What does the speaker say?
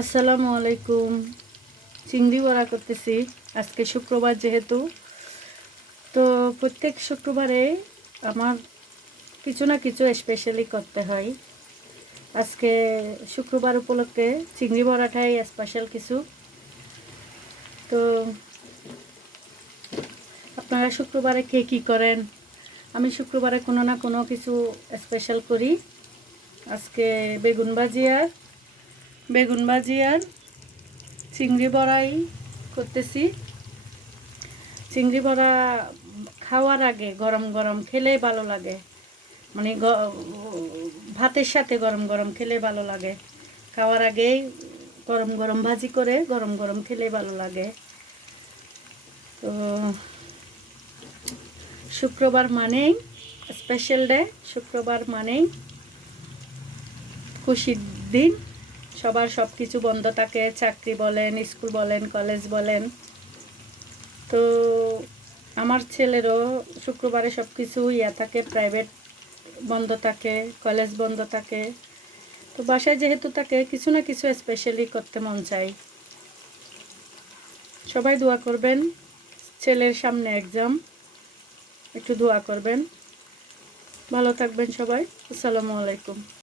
আসসালামু আলাইকুম। চিংড়ি বড়া করতেছি আজকে শুক্রবার যেহেতু। তো প্রত্যেক শুক্রবারে আমার কিছু না কিছু স্পেশালি করতে হয়। আজকে শুক্রবার উপলক্ষে চিংড়ি বড়াটাই স্পেশাল কিছু। তো আপনারা শুক্রবারে কে কী করেন? আমি শুক্রবারে কোনো না কোনো কিছু স্পেশাল করি। আজকে বেগুন ভাজি আর চিংড়ি বড়াই করতেছি। চিংড়ি বড়া খাওয়ার আগে গরম গরম খেলে ভালো লাগে, মানে ভাতের সাথে গরম গরম খেলে ভালো লাগে। খাওয়ার আগেই গরম গরম ভাজি করে গরম গরম খেলে ভালো লাগে। তো শুক্রবার মানেই স্পেশাল ডে, শুক্রবার মানেই খুশির দিন। সবার সব কিছু বন্ধ থাকে, চাকরি বলেন, স্কুল বলেন, কলেজ বলেন। তো আমার ছেলেরও শুক্রবারে সব কিছু থাকে, প্রাইভেট বন্ধ থাকে, কলেজ বন্ধ থাকে। তো বাসায় যেহেতু থাকে কিছু না কিছু স্পেশালি করতে মন চাই। সবাই দোয়া করবেন, ছেলের সামনে এক্সাম, একটু দোয়া করবেন। ভালো থাকবেন সবাই। আসসালামু আলাইকুম।